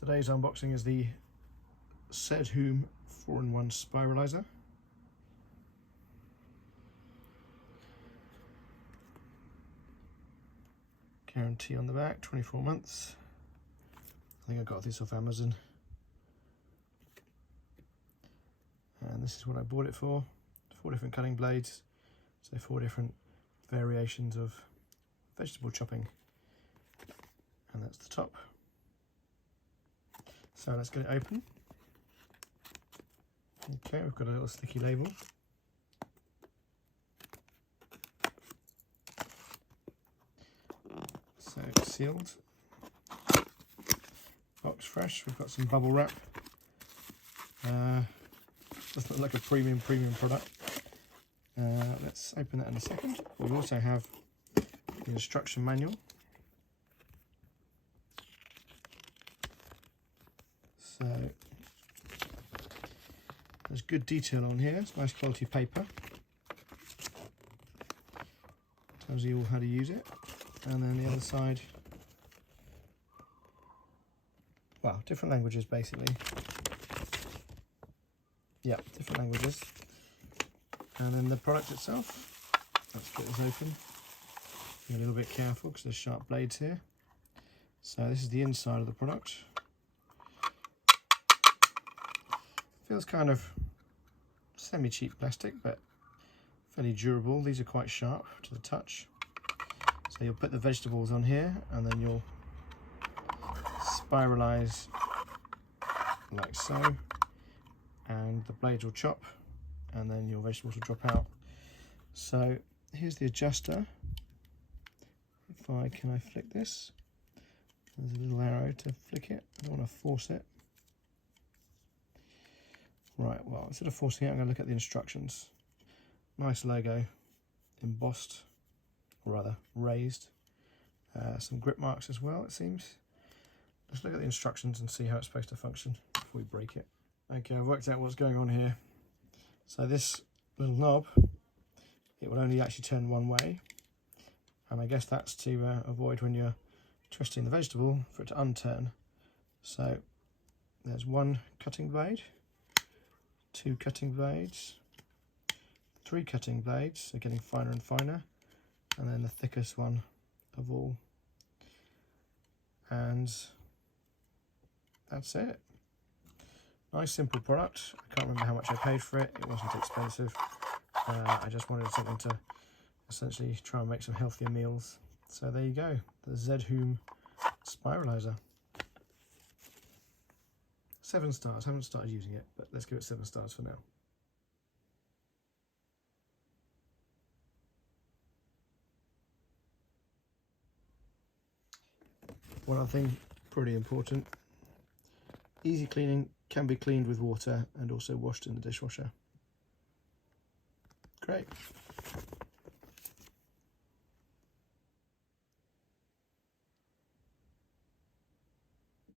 Today's unboxing is the Sedhoom 4-in-1 Spiralizer. Guarantee on the back, 24 months. I think I got this off Amazon. And this is what I bought it for. 4 different cutting blades, so 4 different variations of vegetable chopping. And that's the top. So let's get it open. Okay, we've got a little sticky label. So it's sealed. Box fresh. We've got some bubble wrap. Doesn't look like a premium product. Let's open that in a second. We also have the instruction manual. So there's good detail on here. It's nice quality paper. Tells you all how to use it. And then the other side, well, different languages basically. Yeah, different languages. And then the product itself. Let's get this open. Be a little bit careful because there's sharp blades here. So this is the inside of the product. Feels kind of semi-cheap plastic, but fairly durable. These are quite sharp to the touch. So you'll put the vegetables on here and then you'll spiralize like so, and the blades will chop and then your vegetables will drop out. So here's the adjuster. Can I flick this? There's a little arrow to flick it. I don't want to force it. Right, well, instead of forcing it, I'm going to look at the instructions. Nice logo, embossed, or rather raised. Some grip marks as well, it seems. Let's look at the instructions and see how it's supposed to function before we break it. Okay, I've worked out what's going on here. So this little knob, it will only actually turn one way. And I guess that's to avoid when you're twisting the vegetable for it to unturn. So there's one cutting blade, 2 cutting blades, 3 cutting blades, so getting finer and finer, and then the thickest one of all. And that's it. Nice simple product. I can't remember how much I paid for it. It wasn't expensive. I just wanted something to essentially try and make some healthier meals. So there you go, the Sedhoom Spiralizer. 7 stars. I haven't started using it, but let's give it 7 stars for now. One other thing, pretty important. Easy cleaning, can be cleaned with water and also washed in the dishwasher. Great.